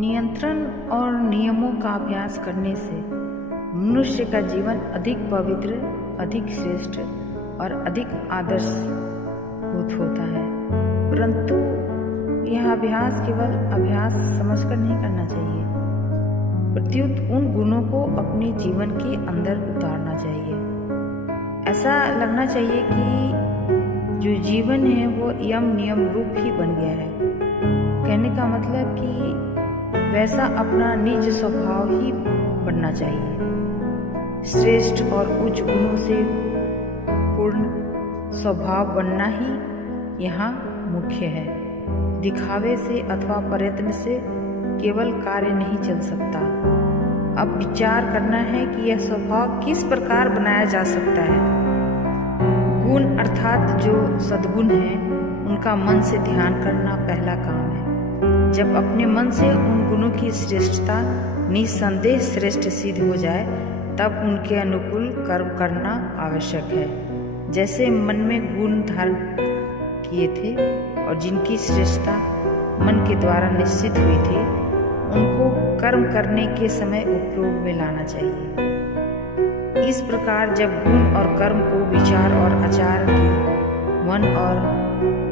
नियंत्रण और नियमों का अभ्यास करने से मनुष्य का जीवन अधिक पवित्र, अधिक श्रेष्ठ और अधिक आदर्शभूत होता है। परंतु यह अभ्यास केवल अभ्यास समझकर नहीं करना चाहिए, प्रत्युत उन गुणों को अपने जीवन के अंदर उतारना चाहिए। ऐसा लगना चाहिए कि जो जीवन है वो यम नियम रूप ही बन गया है। कहने का मतलब कि वैसा अपना निज स्वभाव ही बनना चाहिए। श्रेष्ठ और उच्च गुणों से पूर्ण स्वभाव बनना ही यहाँ मुख्य है। दिखावे से अथवा प्रयत्न से केवल कार्य नहीं चल सकता। अब विचार करना है कि यह स्वभाव किस प्रकार बनाया जा सकता है। गुण अर्थात जो सद्गुण है उनका मन से ध्यान करना पहला काम है। जब अपने मन से उन गुणों की श्रेष्ठता निसंदेह श्रेष्ठ सिद्ध हो जाए तब उनके अनुकूल कर्म करना आवश्यक है। जैसे मन में गुण धारण किए थे और जिनकी श्रेष्ठता मन के द्वारा निश्चित हुई थी, उनको कर्म करने के समय उपयोग में लाना चाहिए। इस प्रकार जब गुण और कर्म को विचार और आचार की मन और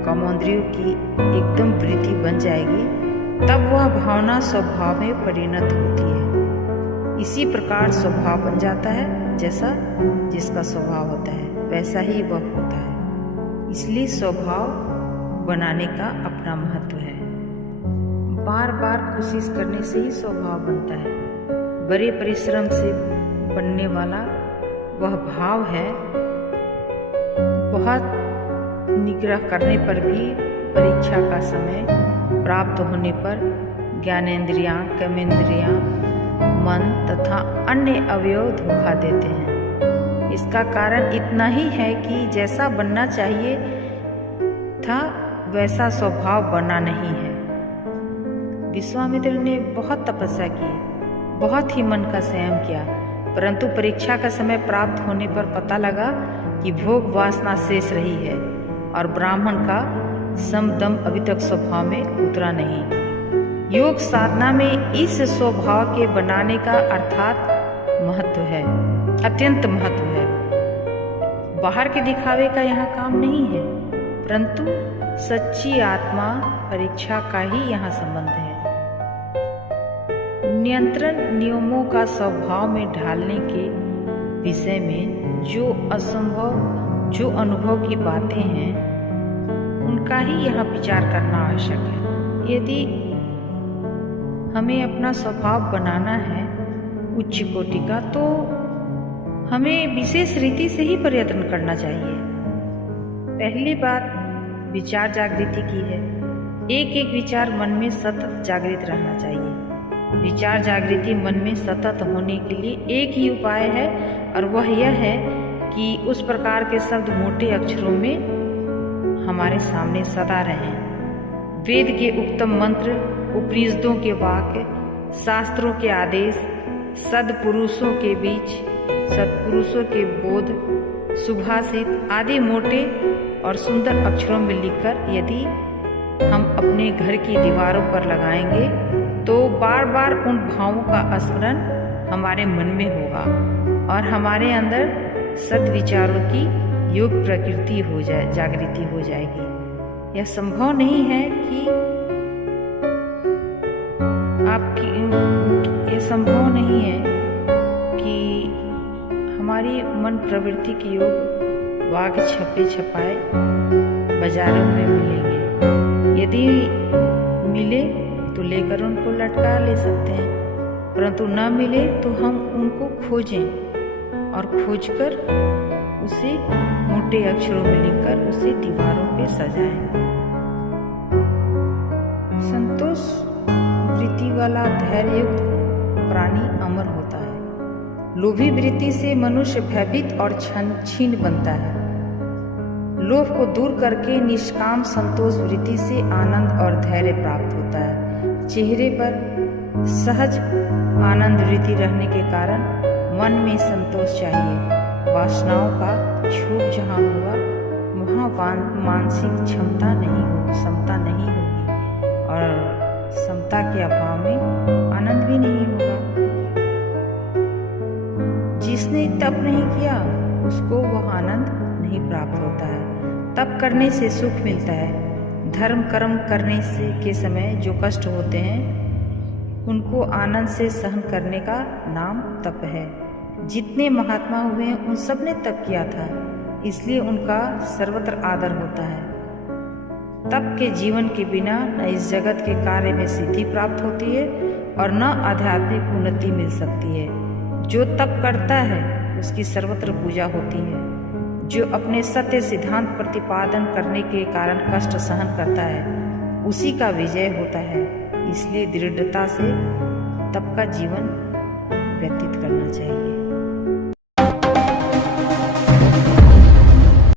कर्मेंद्रियों की एकदम वृत्ति बन जाएगी, तब वह भावना स्वभाव में परिणत होती है। इसी प्रकार स्वभाव बन जाता है, जैसा जिसका स्वभाव होता है वैसा ही वह होता है। इसलिए स्वभाव बनाने का अपना महत्व है। बार बार कोशिश करने से ही स्वभाव बनता है। बड़े परिश्रम से बनने वाला वह भाव है। बहुत निग्रह करने पर भी परीक्षा का समय प्राप्त होने पर ज्ञानेंद्रियां, कर्मेंद्रियां, मन तथा अन्य अवयव धोखा देते हैं। इसका कारण इतना ही है कि जैसा बनना चाहिए था वैसा स्वभाव बना नहीं है। विश्वामित्र ने बहुत तपस्या की, बहुत ही मन का संयम किया, परंतु परीक्षा का समय प्राप्त होने पर पता लगा कि भोग वासना शेष रही है और ब्राह्मण का समदम अभी तक स्वभाव में उतरा नहीं। योग साधना में इस स्वभाव के बनाने का अर्थात महत्व है, अत्यंत महत्व है। बाहर के दिखावे का यहाँ काम नहीं है, परंतु सच्ची आत्मा परीक्षा का ही यहाँ संबंध है। नियंत्रण नियमों का स्वभाव में ढालने के विषय में जो अनुभव की बातें हैं उनका ही यहाँ विचार करना आवश्यक है। यदि हमें अपना स्वभाव बनाना है उच्च कोटि का, तो हमें विशेष रीति से ही प्रयत्न करना चाहिए। पहली बात विचार जागृति की है। एक एक विचार मन में सतत जागृत रहना चाहिए। विचार जागृति मन में सतत होने के लिए एक ही उपाय है और वह यह है कि उस प्रकार के शब्द मोटे अक्षरों में हमारे सामने सदा रहें। वेद के उत्तम मंत्र, उपनिषदों के वाक्य, शास्त्रों के आदेश, सद्पुरुषों के बीच, सत्पुरुषों के बोध, सुभाषित आदि मोटे और सुंदर अक्षरों में लिखकर यदि हम अपने घर की दीवारों पर लगाएंगे तो बार बार उन भावों का स्मरण हमारे मन में होगा और हमारे अंदर सद्विचारों की योग प्रकृति जागृति हो जाएगी। यह संभव नहीं है कि यह संभव नहीं है कि हमारी मन प्रवृत्ति की योग वाग छपे छपाए बाजारों में मिलेंगे। यदि मिले तो लेकर उनको लटका ले सकते हैं, परंतु न मिले तो हम उनको खोजें और खोजकर उसे मोटे अक्षरों में लिखकर उसे दीवारों पे सजाएं। संतोष वृत्ति वाला धैर्ययुक्त प्राणी अमर होता है। लोभी वृत्ति से मनुष्य भयभीत और क्षीण बनता है। लोभ को दूर करके निष्काम संतोष वृत्ति से आनंद और धैर्य प्राप्त होता है। चेहरे पर सहज आनंद वृत्ति रहने के कारण मन में संतोष चाहिए। वासनाओं का क्षोभ जहाँ होगा वहाँ मानसिक क्षमता नहीं होगी और समता के अभाव में आनंद भी नहीं होगा। जिसने तप नहीं किया उसको वह आनंद नहीं प्राप्त होता है। तप करने से सुख मिलता है। धर्म कर्म करने से के समय जो कष्ट होते हैं उनको आनंद से सहन करने का नाम तप है। जितने महात्मा हुए हैं उन सब ने तप किया था, इसलिए उनका सर्वत्र आदर होता है। तप के जीवन के बिना न इस जगत के कार्य में सिद्धि प्राप्त होती है और न आध्यात्मिक उन्नति मिल सकती है। जो तप करता है उसकी सर्वत्र पूजा होती है। जो अपने सत्य सिद्धांत प्रतिपादन करने के कारण कष्ट सहन करता है उसी का विजय होता है। इसलिए दृढ़ता से तप का जीवन व्यतीत करना चाहिए।